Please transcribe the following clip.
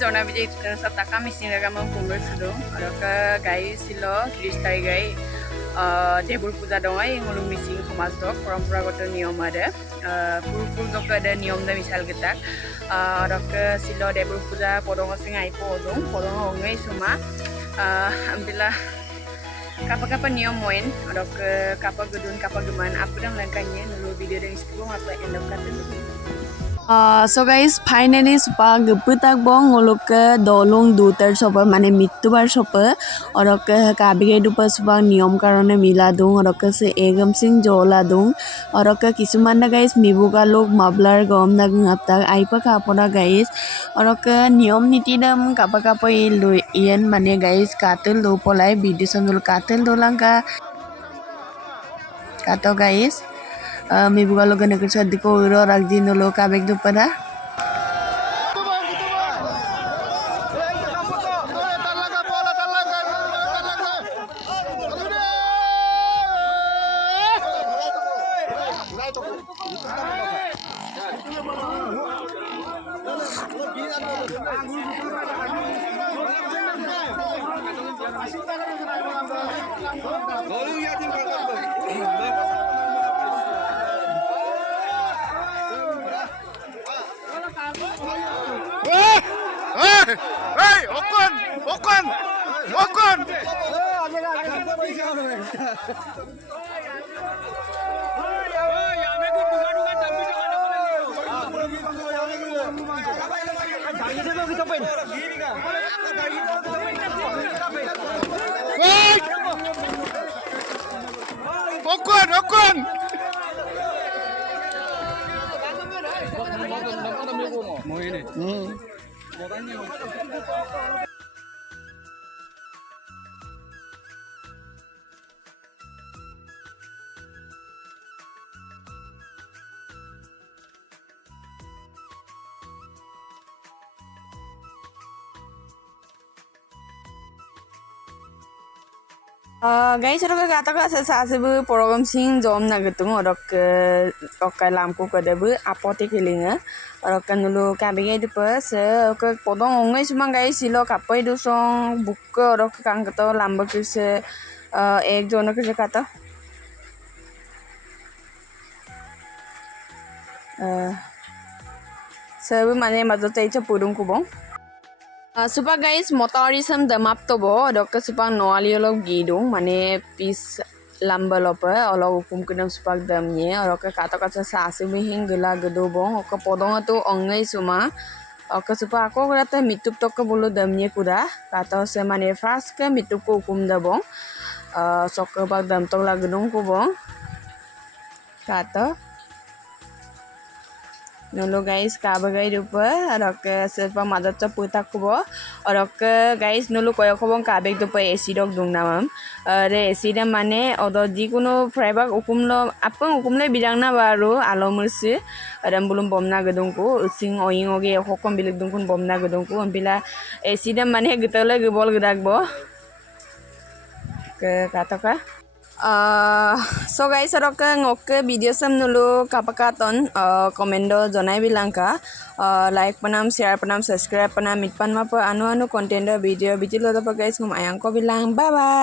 jona biji sataka mising raga mau kumur sudo arok gai silo 30 tarik gai Doburpuja dong ay ngulung mising khumas dok paramparagoto niyom ada purpur dok ada niyom da misal getak arok silo Doburpuja podong sing ai podong ongai suma ambillah kapag niyom moin arok kapag gedun kapag geman apa dang langkahnya nulu video dari sebelum apa end up katen. So guys, finally supa geputak bong ngolok dolong dutar sopa mane mittubar sopa orok kabige dupa supa niyom karone mila dung orok se egam sing jola dung orok kisuman na guys mibuga lok mablar gom na ngaptak aipa kapora guys orok niyom niti dam kapa ien mane guys katul do polai bidison dul katul dolangka kato guys may buka lo ganun sa di ko uro ragjin lo kabeg do pada. Hey, Okon. Okon. Mau ini. Guys, orok kata ka sa bu program sing jom na getung orok lam ko kada bu apote kelinga orok kanulu kabige de pas orok podong ongai sumang guys silo kapai do song bukka orok kang kato lamba kise ek jona kise kata sabu mane majo taicha purung kubong supa guys motor isam damap to bo dok supa noali olog gidung mane pis lamba lope olog hukum kedam supa damnya orok kata sa asibi hinggela gedo bong ok podong tu ongai suma ok supa ako kata mitup tok bulu damnya kuda kata se mane first ke mitup ko hukum da bong sok bag dam tok la gedung ko bong kata nolo guys kabagai dupa orok sepa madat cha putak ko orok guys nolo koyo khobong kabek dupa AC dok dung namam re AC da mane odo jikuno fraibak ukumlo apang ukumle bidangna baru alo mursi adam bulum bomna gedung ko using oing oge hokom bilik dungkun bomna gedung ko ampila AC da mane gitole gebol gedak bo ke kataka so guys orok ngok video sam nulu kapakaton komendo jonai bilangka like panam share panam subscribe panam mitpan ma anu content video lo guys ngum ayang ko bilang bye bye.